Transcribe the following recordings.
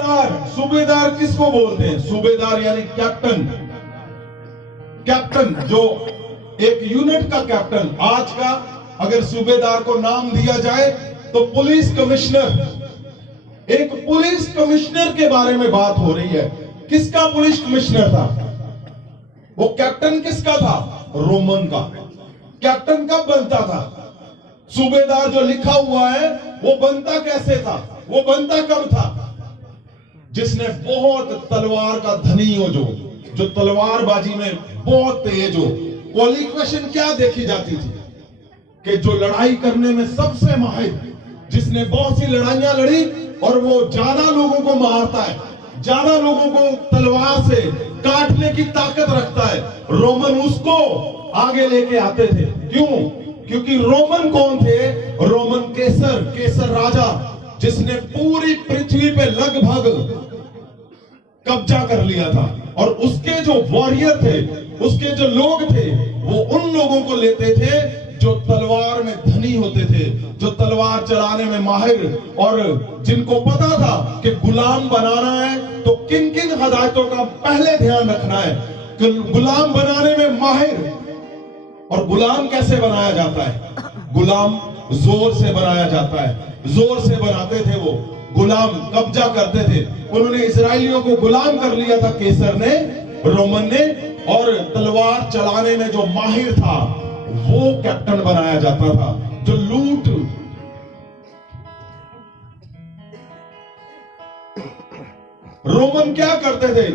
सूबेदार किसको बोलते हैं? सूबेदार यानी कैप्टन। कैप्टन जो एक यूनिट का कैप्टन। आज का अगर सूबेदार को नाम दिया जाए तो पुलिस कमिश्नर। एक पुलिस कमिश्नर के बारे में बात हो रही है। किसका पुलिस कमिश्नर था? वो कैप्टन किसका था? रोमन का। कैप्टन कब बनता था? सूबेदार जो लिखा हुआ है वो बनता कैसे था? वो बनता कब था? जिसने बहुत तलवार का धनी हो, जो तलवारबाजी में बहुत तेज हो। क्वालिफिकेशन क्या देखी जाती थी? कि जो लड़ाई करने में सबसे माहिर, जिसने बहुत सी लड़ाइयां लड़ी और वो ज्यादा लोगों को मारता है, ज्यादा लोगों को तलवार से काटने की ताकत रखता है, रोमन उसको आगे लेके आते थे। क्यों? क्योंकि रोमन कौन थे? रोमन केसर राजा, जिसने पूरी पृथ्वी पे लगभग कब्जा कर लिया था। और उसके जो वॉरियर थे, उसके जो लोग थे, वो उन लोगों को लेते थे जो तलवार में धनी होते थे, जो तलवार चलाने में माहिर, और जिनको पता था कि गुलाम बनाना है तो किन किन हदायतों का पहले ध्यान रखना है। गुलाम बनाने में माहिर। और गुलाम कैसे बनाया जाता है? गुलाम जोर से बनाया जाता है। जोर से बनाते थे वो गुलाम, कब्जा करते थे। उन्होंने इजराइलियों को गुलाम कर लिया था केसर ने, रोमन ने। और तलवार चलाने में जो माहिर था वो कैप्टन बनाया जाता था। जो लूट, रोमन क्या करते थे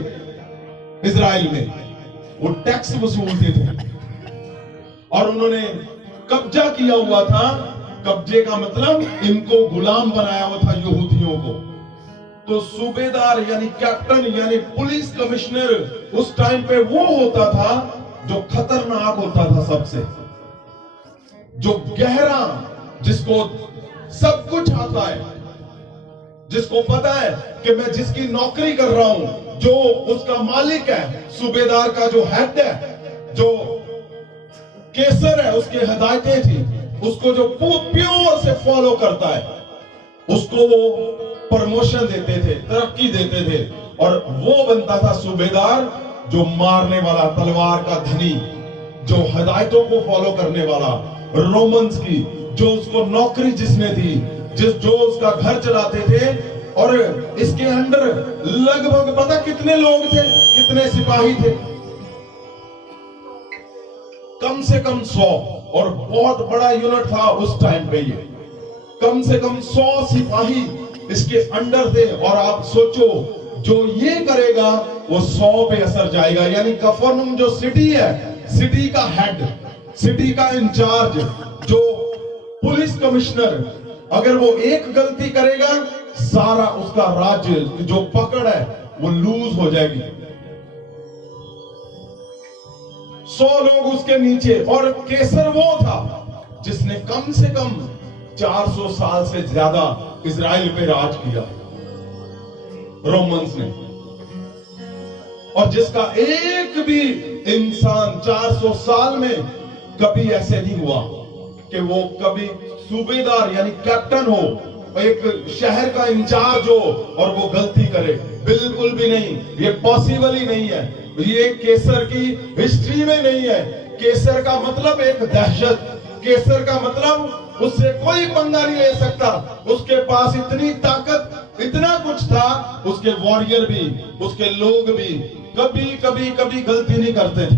इजराइल में? वो टैक्स वसूलते थे और उन्होंने कब्जा किया हुआ था। कब्जे का मतलब इनको गुलाम बनाया हुआ था, यहूदियों को। तो सूबेदार यानी कैप्टन यानी पुलिस कमिश्नर उस टाइम पे वो होता था जो खतरनाक होता था सबसे, जो गहरा, जिसको सब कुछ आता है, जिसको पता है कि मैं जिसकी नौकरी कर रहा हूं, जो उसका मालिक है, सूबेदार का जो हेड है, जो केसर है, उसकी हिदायतें थी, उसको जो प्योर से फॉलो करता है, उसको वो प्रमोशन देते थे, तरक्की देते थे। और वो बनता था सूबेदार, जो मारने वाला, तलवार का धनी, जो हिदायतों को फॉलो करने वाला, रोमन्स की, जो उसको नौकरी जिसने दी, जो उसका घर चलाते थे। और इसके अंदर लगभग पता कितने लोग थे, कितने सिपाही थे? कम से कम 100। और बहुत बड़ा यूनिट था उस टाइम पे ये। कम से कम 100 सिपाही इसके अंडर थे। और आप सोचो, जो ये करेगा वो 100 पे असर जाएगा। यानी कफरनहूम जो सिटी है, सिटी का हेड, सिटी का इंचार्ज, जो पुलिस कमिश्नर, अगर वो एक गलती करेगा, सारा उसका राज्य जो पकड़ है वो लूज हो जाएगी। 100 लोग उसके नीचे। और केसर वो था जिसने कम से कम 400 साल से ज्यादा इजराइल पे राज किया, रोमन्स ने। और जिसका एक भी इंसान 400 साल में कभी ऐसे नहीं हुआ कि वो कभी सूबेदार यानी कैप्टन हो, एक शहर का इंचार्ज हो और वो गलती करे। बिल्कुल भी नहीं, ये पॉसिबल ही नहीं है। ये केसर की हिस्ट्री में नहीं है। केसर का मतलब एक दहशत, केसर का मतलब उससे कोई पंगा नहीं ले सकता। उसके पास इतनी ताकत, इतना कुछ था, उसके वॉरियर भी, उसके लोग भी कभी गलती नहीं करते थे।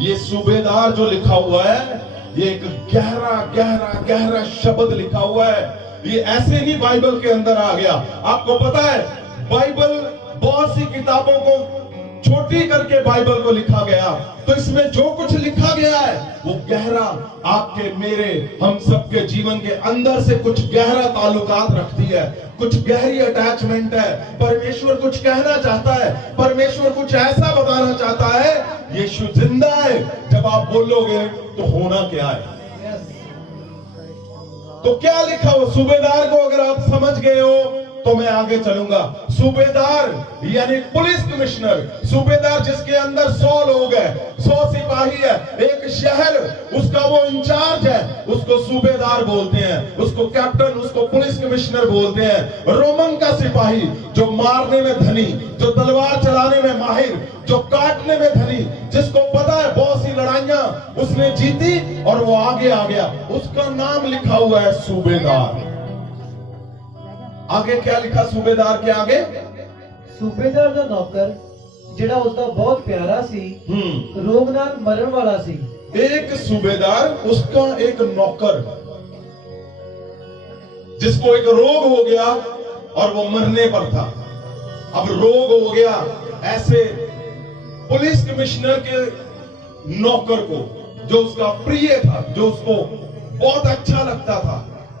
ये सूबेदार जो लिखा हुआ है, ये एक गहरा शब्द लिखा हुआ है। ये ऐसे नहीं बाइबल के अंदर आ गया। आपको पता है, बाइबल बहुत सी किताबों को छोटी करके बाइबल को लिखा गया, तो इसमें जो कुछ लिखा गया है वो गहरा, आपके, मेरे, हम सबके जीवन के अंदर से कुछ गहरा ताल्लुकात रखती है, कुछ गहरी अटैचमेंट है। परमेश्वर कुछ कहना चाहता है, परमेश्वर कुछ ऐसा बताना चाहता है। यीशु जिंदा है, जब आप बोलोगे तो होना क्या है? तो क्या लिखा हो? सूबेदार को अगर आप समझ गए हो तो मैं आगे चलूंगा। सूबेदार यानी पुलिस कमिश्नर, सूबेदार जिसके अंदर 100 लोग हैं, 100 सिपाही है, एक शहर उसका वो इंचार्ज है, उसको सूबेदार बोलते हैं, उसको कैप्टन, उसको पुलिस कमिश्नर बोलते हैं। रोमन का सिपाही जो मारने में धनी, जो तलवार चलाने में माहिर, जो काटने में धनी, जिसको पता है बहुत सी लड़ाइयां उसने जीती और वो आगे आ गया, उसका नाम लिखा हुआ है सूबेदार। आगे क्या लिखा सूबेदार के आगे? सूबेदार ਦਾ ਨੌਕਰ ਜਿਹੜਾ ਉਸਦਾ ਬਹੁਤ ਪਿਆਰਾ ਸੀ ਰੋਗ ਨਾਲ ਮਰਨ ਵਾਲਾ ਸੀ। एक सूबेदार, उसका एक नौकर जिसको एक रोग हो गया और वो मरने पर था। अब रोग हो गया, ऐसे पुलिस कमिश्नर के नौकर को, जो उसका प्रिय था, जो उसको बहुत अच्छा लगता था,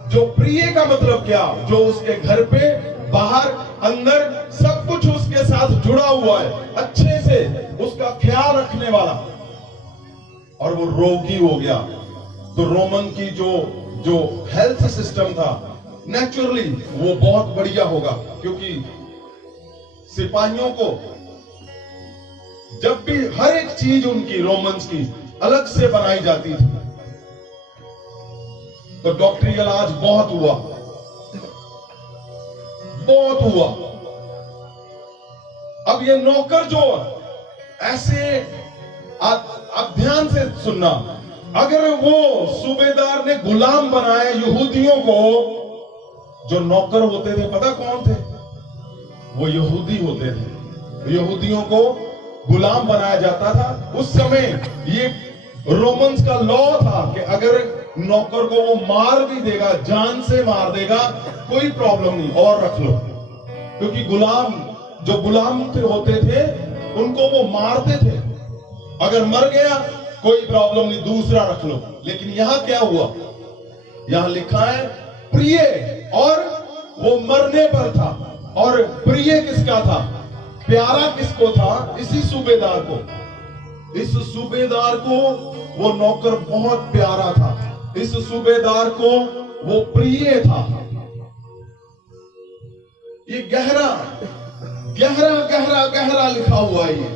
जो प्रिय का मतलब क्या, जो उसके घर पे बाहर अंदर सब कुछ उसके साथ जुड़ा हुआ है, अच्छे से उसका ख्याल रखने वाला, और वो रोगी हो गया। तो रोमन की जो हेल्थ सिस्टम था नेचुरली वो बहुत बढ़िया होगा, क्योंकि सिपाहियों को जब भी हर एक चीज उनकी रोमन्स की अलग से बनाई जाती थी। तो डॉक्टरी इलाज बहुत हुआ, बहुत हुआ। अब ये नौकर जो ऐसे, आप ध्यान से सुनना, अगर वो सूबेदार ने गुलाम बनाए यहूदियों को, जो नौकर होते थे पता कौन थे? वो यहूदी होते थे। यहूदियों को गुलाम बनाया जाता था। उस समय ये रोमन्स का लॉ था कि अगर नौकर को वो मार भी देगा, जान से मार देगा, कोई प्रॉब्लम नहीं, और रख लो, क्योंकि गुलाम जो गुलाम होते थे उनको वो मारते थे। अगर मर गया कोई प्रॉब्लम नहीं, दूसरा रख लो। लेकिन यहां क्या हुआ? यहां लिखा है प्रिय, और वो मरने पर था। और प्रिय किसका था? प्यारा किसको था? इसी सूबेदार को। इस सूबेदार को वो नौकर बहुत प्यारा था, इस सूबेदार को वो प्रिय था। ये गहरा गहरा गहरा गहरा लिखा हुआ है। ये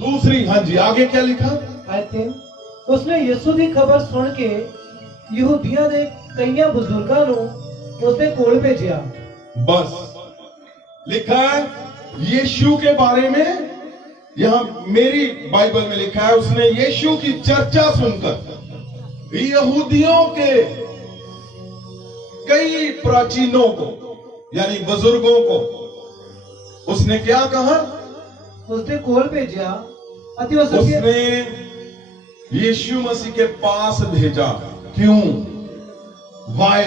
दूसरी, हाँ जी, आगे क्या लिखा? उसने यीशु की खबर सुन के यहूदियों के कई बुजुर्गों को उसके कोल भेजा। बस लिखा है यीशु के बारे में, यहां मेरी बाइबल में लिखा है, उसने यीशु की चर्चा सुनकर यहूदियों के कई प्राचीनों को, यानी बुजुर्गों को, उसने क्या कहा? उसने कोल भेजा, उसने यीशु मसीह के पास भेजा। क्यों? वाई?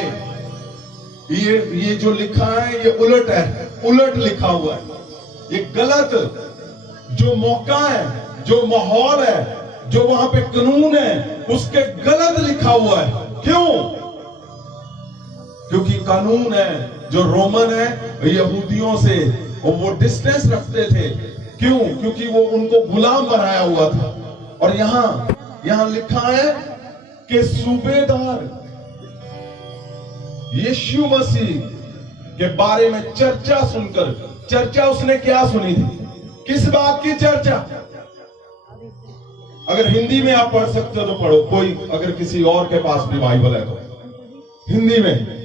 ये जो लिखा है ये उलट है, उलट लिखा हुआ है। ये गलत, जो मौका है, जो माहौल है, जो वहां पे कानून है, उसके गलत लिखा हुआ है। क्यों? क्योंकि कानून है, जो रोमन है यहूदियों से वो डिस्टेंस रखते थे। क्यों? क्योंकि वो उनको गुलाम बनाया हुआ था। और यहां लिखा है कि सूबेदार यीशु मसीह के बारे में चर्चा सुनकर, चर्चा उसने क्या सुनी थी? किस बात की चर्चा? अगर हिंदी में आप पढ़ सकते हो तो पढ़ो, कोई अगर किसी और के पास भी बाइबल है तो हिंदी में